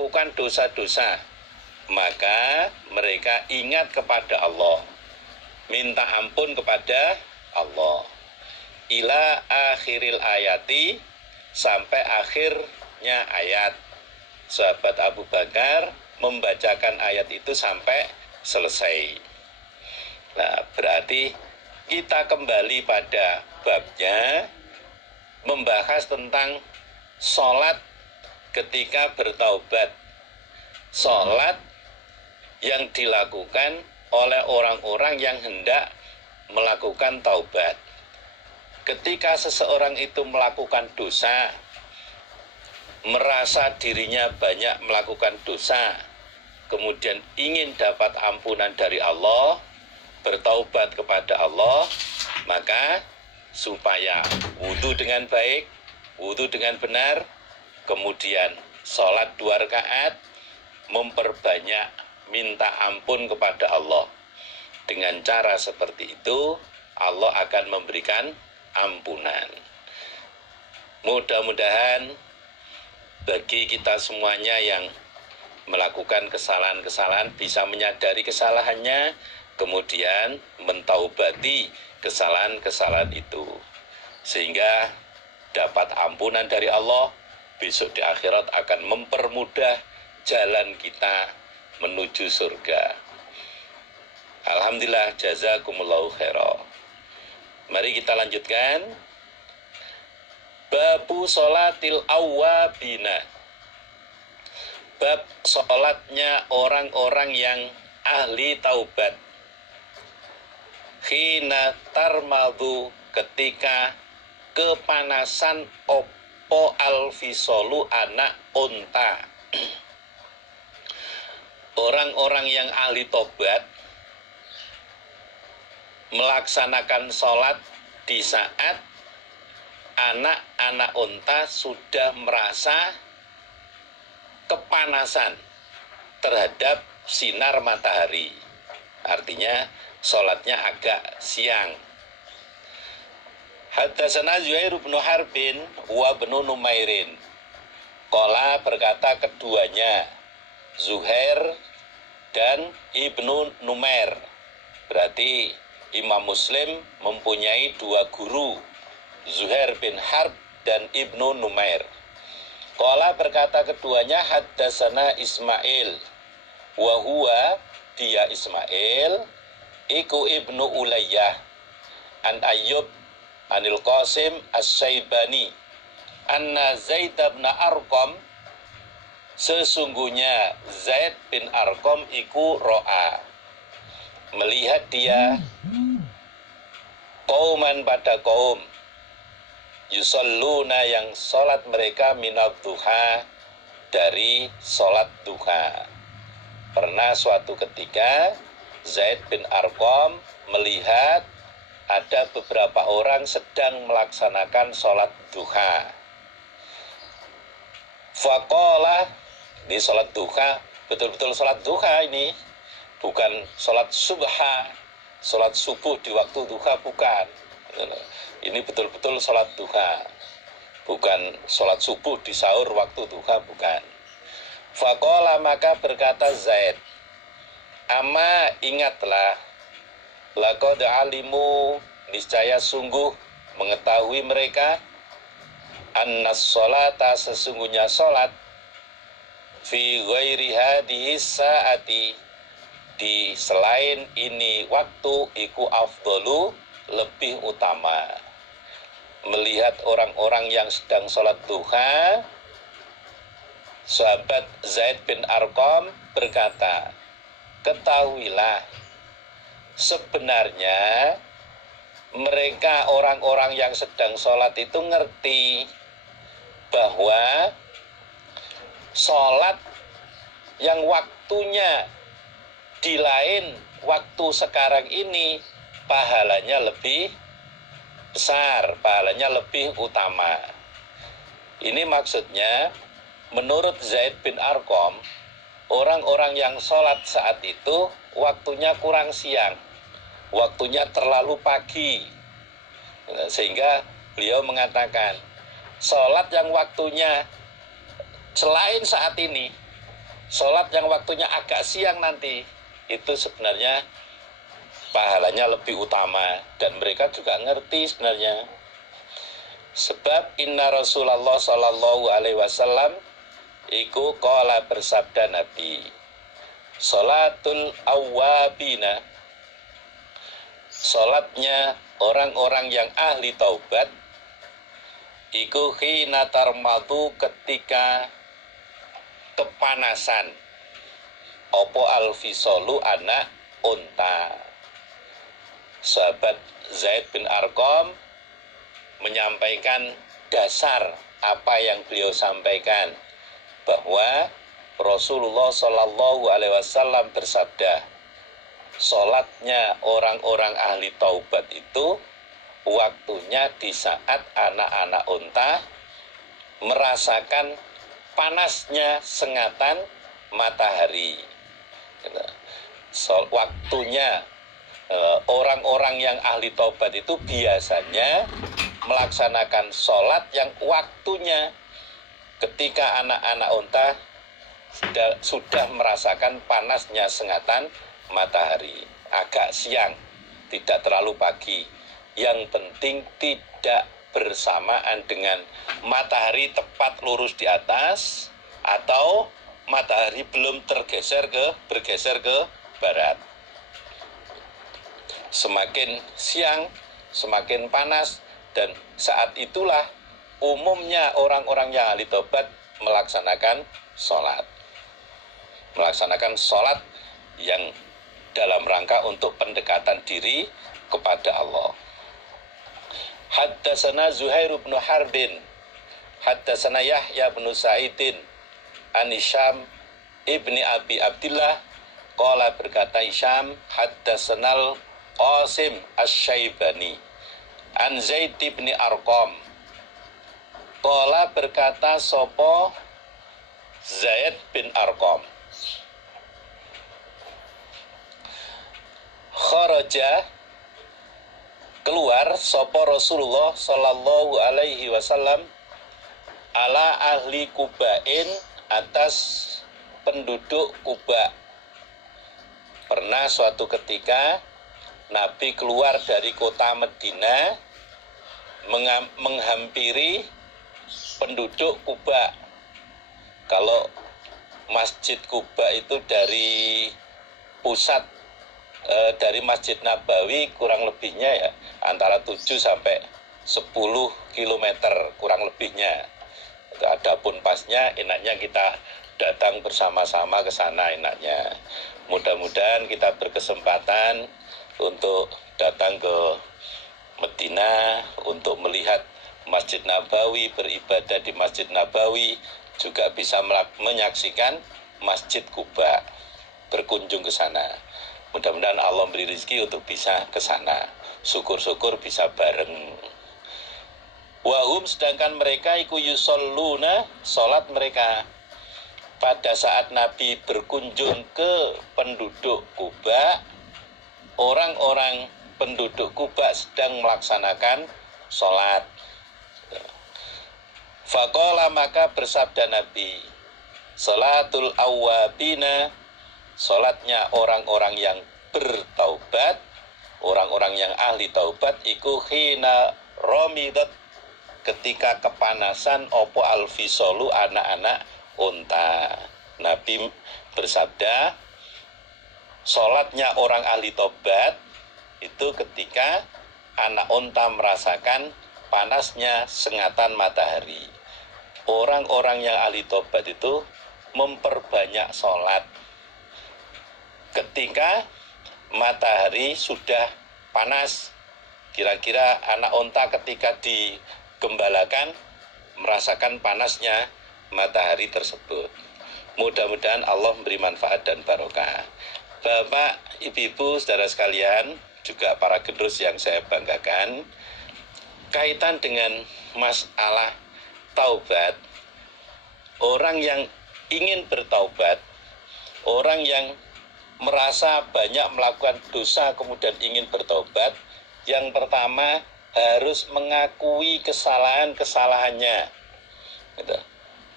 melakukan dosa-dosa, maka mereka ingat kepada Allah, minta ampun kepada Allah. Ila akhiril ayati, sampai akhirnya ayat. Sahabat Abu Bakar membacakan ayat itu sampai selesai. Nah, berarti kita kembali pada babnya, membahas tentang sholat ketika bertaubat. Sholat yang dilakukan oleh orang-orang yang hendak melakukan taubat. Ketika seseorang itu melakukan dosa, merasa dirinya banyak melakukan dosa, kemudian ingin dapat ampunan dari Allah, bertaubat kepada Allah, maka supaya wudhu dengan baik, wudhu dengan benar, kemudian sholat 2 rakaat, memperbanyak minta ampun kepada Allah. Dengan cara seperti itu, Allah akan memberikan ampunan. Mudah-mudahan bagi kita semuanya yang melakukan kesalahan-kesalahan bisa menyadari kesalahannya, kemudian mentaubati kesalahan-kesalahan itu, sehingga dapat ampunan dari Allah. Besok di akhirat akan mempermudah jalan kita menuju surga. Alhamdulillah, jazakumullahu khairan. Mari kita lanjutkan. Babu sholatil awwabina. Bab sholatnya orang-orang yang ahli taubat. Khina tarmadu, ketika kepanasan opo alfisolu anak unta. Orang-orang yang ahli taubat melaksanakan sholat di saat anak-anak unta sudah merasa kepanasan terhadap sinar matahari. Artinya sholatnya agak siang. Haddatsana Zuhair bin Harbin wa bin Numairin. Qala, berkata keduanya, Zuhair dan Ibnu Numair. Berarti Imam Muslim mempunyai 2 guru, Zuhair bin Harb dan Ibnu Numair. Qala, berkata keduanya, haddatsana Ismail wa huwa, dia Ismail, iku Ibnu Ulayyah, an Ayyub anil Qasim as-Syaibani, anna Zaid bin Arqam, sesungguhnya Zaid bin Arqam iku ro'a, melihat dia qauman, pada kaum, yusalluna, yang sholat mereka minad duha, dari sholat duha. Pernah suatu ketika Zaid bin Arqam melihat ada beberapa orang sedang melaksanakan sholat duha. Faqala, di sholat duha, betul-betul sholat duha ini, bukan sholat subha, sholat subuh di waktu duha, bukan. Ini betul-betul sholat duha, bukan sholat subuh di sahur waktu duha, bukan. Faqala, maka berkata Zaid, ama ingatlah, laqad alimu, niscaya sungguh mengetahui mereka, annas sholata, sesungguhnya sholat, fi ghairi hadhihi saati, di selain ini waktu, iku afdolu, lebih utama. Melihat orang-orang yang sedang sholat duha, sahabat Zaid bin Arqam berkata, ketahuilah, sebenarnya mereka orang-orang yang sedang sholat itu ngerti bahwa sholat yang waktunya di lain waktu sekarang ini pahalanya lebih besar, pahalanya lebih utama. Ini maksudnya, menurut Zaid bin Arqam, orang-orang yang sholat saat itu waktunya kurang siang, waktunya terlalu pagi. Sehingga beliau mengatakan, sholat yang waktunya selain saat ini, Sholat yang waktunya agak siang nanti, itu sebenarnya pahalanya lebih utama. Dan mereka juga ngerti sebenarnya. Sebab inna Rasulullah sallallahu alaihi wasallam iku qala bersabda Nabi, sholatul awwabina, sholatnya orang-orang yang ahli taubat, iku khina tarmadu, ketika kepanasan opo alfisolu anak unta. Sahabat Zaid bin Arqam menyampaikan dasar apa yang beliau sampaikan, bahwa Rasulullah Shallallahu Alaihi Wasallam bersabda, sholatnya orang-orang ahli taubat itu waktunya di saat anak-anak unta merasakan panasnya sengatan matahari. Waktunya orang-orang yang ahli taubat itu biasanya melaksanakan sholat yang waktunya ketika anak-anak unta sudah merasakan panasnya sengatan matahari. Agak siang, tidak terlalu pagi. Yang penting tidak bersamaan dengan matahari tepat lurus di atas atau matahari belum bergeser ke barat. Semakin siang semakin panas, dan saat itulah umumnya orang-orang yang ahli taubat melaksanakan sholat yang dalam rangka untuk pendekatan diri kepada Allah. Haddatsana Zuhair bin Harbin, haddatsana Yahya bin Sa'idin, an Hisham ibni Abi Abdillah, qala berkata Hisham, haddatsanal Qasim Asy-Syaibani, an Zaid bin Arqam, qala berkata sopo Zaid bin Arqam, kharaja keluar sopo Rasulullah sallallahu alaihi wasallam ala ahli Kubain, atas penduduk Kuba. Pernah suatu ketika Nabi keluar dari kota Madinah menghampiri penduduk Kuba. Kalau Masjid Kuba itu dari pusat dari Masjid Nabawi kurang lebihnya ya antara 7 sampai 10 km kurang lebihnya. Adapun pasnya enaknya kita datang bersama-sama ke sana enaknya. Mudah-mudahan kita berkesempatan untuk datang ke Madinah untuk melihat Masjid Nabawi, beribadah di Masjid Nabawi, juga bisa menyaksikan Masjid Kuba, berkunjung ke sana. Mudah-mudahan Allah beri rezeki untuk bisa ke sana. Syukur-syukur bisa bareng. Wahum, sedangkan mereka iku yusalluna, sholat mereka. Pada saat Nabi berkunjung ke penduduk Kuba, orang-orang penduduk Kuba sedang melaksanakan sholat. Faqala, maka bersabda Nabi, sholatul awwabina, sholatnya orang-orang yang bertaubat, orang-orang yang ahli taubat, iku khina romidat, ketika kepanasan opo alfisolu, anak-anak unta. Nabi bersabda, sholatnya orang ahli taubat itu ketika anak unta merasakan panasnya sengatan matahari. Orang-orang yang ahli taubat itu memperbanyak sholat ketika matahari sudah panas. Kira-kira anak unta ketika digembalakan merasakan panasnya matahari tersebut. Mudah-mudahan Allah memberi manfaat dan barokah. Bapak, ibu-ibu, saudara sekalian, juga para generus yang saya banggakan, kaitan dengan masalah taubat, orang yang ingin bertaubat, orang yang merasa banyak melakukan dosa kemudian ingin bertobat, yang pertama harus mengakui kesalahan-kesalahannya. Gitu.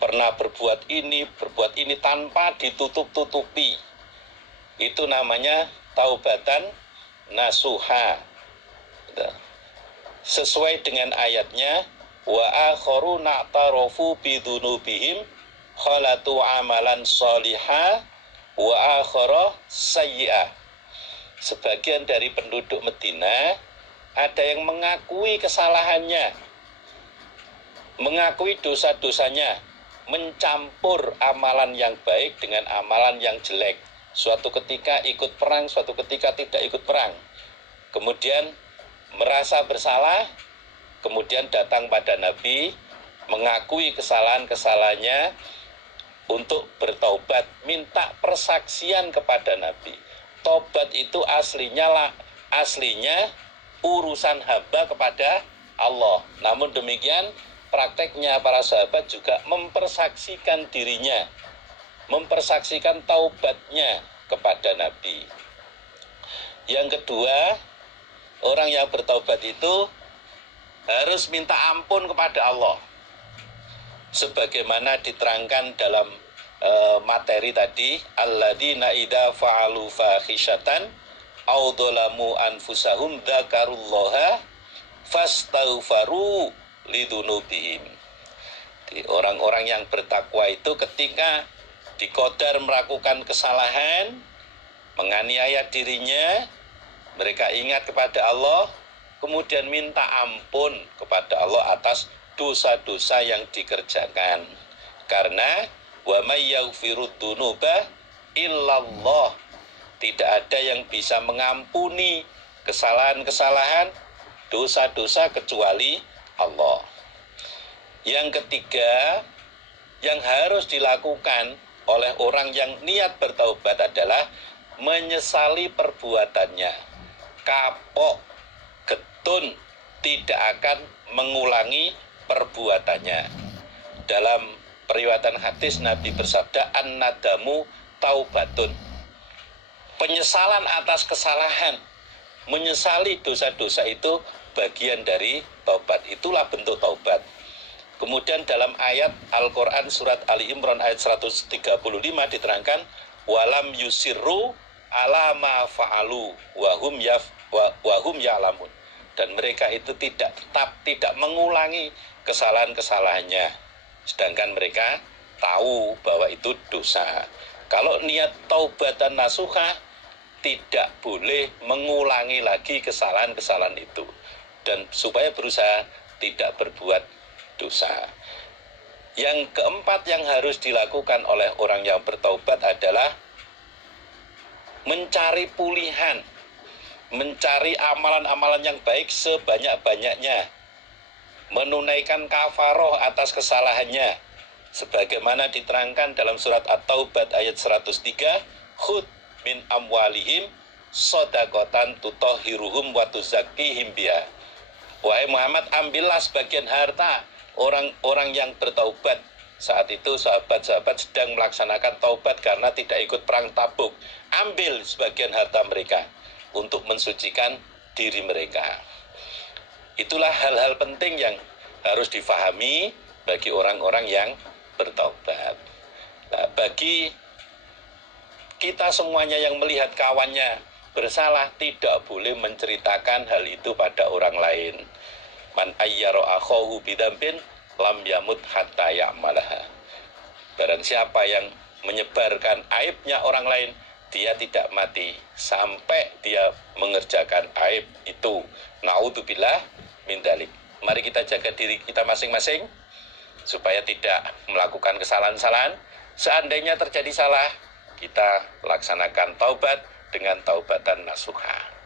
pernah berbuat ini tanpa ditutup-tutupi. Itu namanya taubatan nasuha. Sesuai dengan ayatnya, wa akharu na'tarofu bidunubihim khalatu amalan solihah wa akhara sayyi'ah. Sebagian dari penduduk Madinah ada yang mengakui kesalahannya, mengakui dosa-dosanya, mencampur amalan yang baik dengan amalan yang jelek. Suatu ketika ikut perang, suatu ketika tidak ikut perang. Kemudian merasa bersalah, kemudian datang pada Nabi, mengakui kesalahan-kesalahannya untuk bertaubat, minta persaksian kepada Nabi. Taubat itu aslinya urusan hamba kepada Allah. Namun demikian, prakteknya para sahabat juga mempersaksikan dirinya, mempersaksikan taubatnya kepada Nabi. Yang kedua, orang yang bertaubat itu harus minta ampun kepada Allah. Sebagaimana diterangkan dalam materi tadi, alladzina idza fa'alu fahisyatan aw dzalamu anfusahum dzakarullaha fastaghfaru lidunubihim. Orang-orang yang bertakwa itu ketika diqadar melakukan kesalahan, menganiaya dirinya, mereka ingat kepada Allah, kemudian minta ampun kepada Allah atas dosa-dosa yang dikerjakan. Karena wa may yaghfirud dzunuba illallah, tidak ada yang bisa mengampuni kesalahan-kesalahan, dosa-dosa kecuali Allah. Yang ketiga, yang harus dilakukan oleh orang yang niat bertaubat adalah menyesali perbuatannya. Kapok, getun, tidak akan mengulangi perbuatannya. Dalam periwayatan hadis Nabi bersabda, an-nadamu taubatun. Penyesalan atas kesalahan, menyesali dosa-dosa itu bagian dari taubat. Itulah bentuk taubat. Kemudian dalam ayat Al-Quran surat Ali Imran ayat 135 diterangkan, walam yusirru ala ma fa'alu wahum ya'lamun. Dan mereka itu tidak mengulangi kesalahan-kesalahannya, sedangkan mereka tahu bahwa itu dosa. Kalau niat taubatan nasuha, tidak boleh mengulangi lagi kesalahan-kesalahan itu, dan supaya berusaha tidak berbuat dosa. Yang keempat yang harus dilakukan oleh orang yang bertaubat adalah mencari pulihan, mencari amalan-amalan yang baik sebanyak-banyaknya, menunaikan kafaroh atas kesalahannya, sebagaimana diterangkan dalam surat At-Taubat ayat 103, khud min amwalihim shadaqatan tutahhiruhum wa tuzakkihim biha. Wahai Muhammad, ambillah sebagian harta orang-orang yang bertaubat. Saat itu sahabat-sahabat sedang melaksanakan taubat karena tidak ikut perang Tabuk. Ambil sebagian harta mereka untuk mensucikan diri mereka. Itulah hal-hal penting yang harus difahami bagi orang-orang yang bertaubat. Nah, bagi kita semuanya yang melihat kawannya bersalah, tidak boleh menceritakan hal itu pada orang lain. Man ayyara akhahu bidambin lam yamut hatta ya'malaha. Barang siapa yang menyebarkan aibnya orang lain, dia tidak mati sampai dia mengerjakan aib itu. Na'udzubillah min dzalik. Mari kita jaga diri kita masing-masing supaya tidak melakukan kesalahan-kesalahan. Seandainya terjadi salah, kita laksanakan taubat dengan taubatan nasuha.